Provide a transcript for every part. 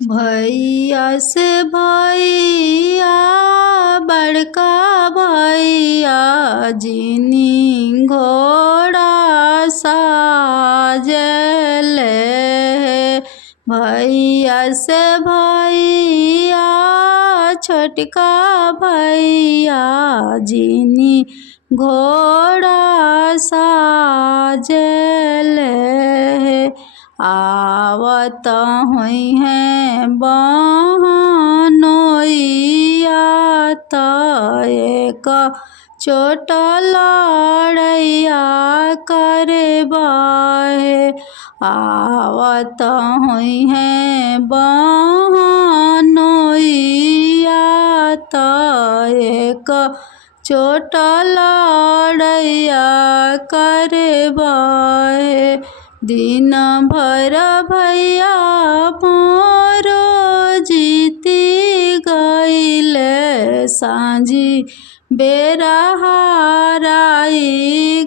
भैया से भैया बड़का भैया जिनी घोड़ा साजले। भैया से भैया छोटका भैया जिनी घोड़ा साजले। आवत हुई हैं बहनोइया त एक छोट लड़ैया करे बाहे। आवत हुई हैं बहनोइया त एक छोट लड़ैया करे बाहे। दिन भर भैया मोरो जीती गईले सांझी बेरा हाराई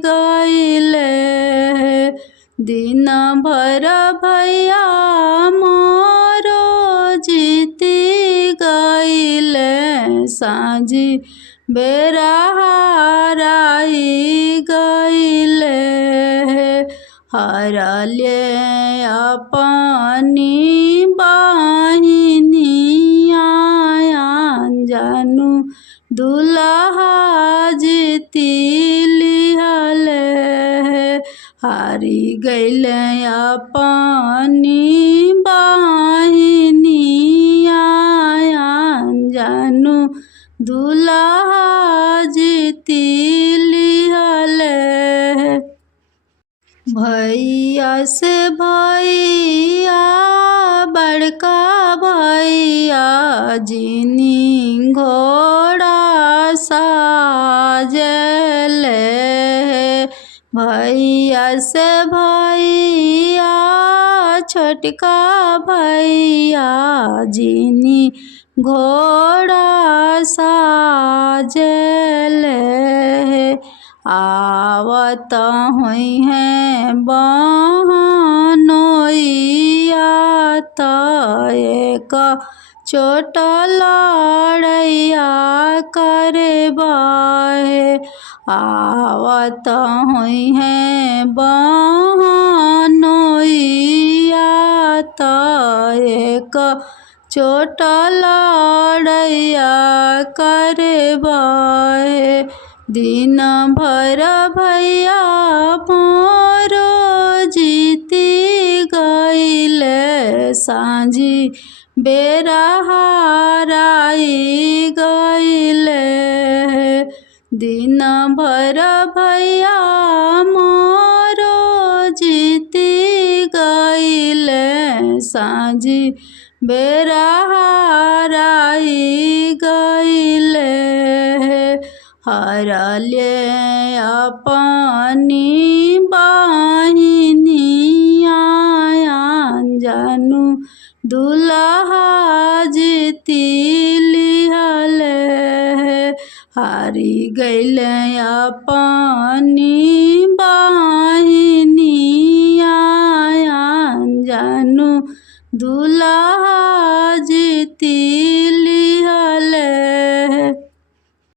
गईले। दिन भर भैया मोरो जीती गईले सांझी बेरा हाराई गईले। हरले अपनी बहिनिया जानू दुल्हा जीती लिहले। हारी गईले अपनी बहिनिया जानू दुल्हा जीती लिहले। भैया से भैया बड़का भैया जिनी घोड़ा साजले। भैया से भैया छोटका भैया जिनी घोड़ा साजले। आवत हुई हैं बहनोइया त एक छोट लड़ैया करे बाहे। आवत हुई हैं बहनोइया त एक छोट लड़ैया करे बाहे। दिन भर भैया मोरो जीती गईले सांझी बेरा हाराई गईले। दिन भर भैया मोरो जीती गईले सांझी बेरा हाराई गईले। हरले अपनी बहिनिया जानू दुल्हा जीती लिहले। हारी गईले अपनी बहिनिया जानू दुल्हा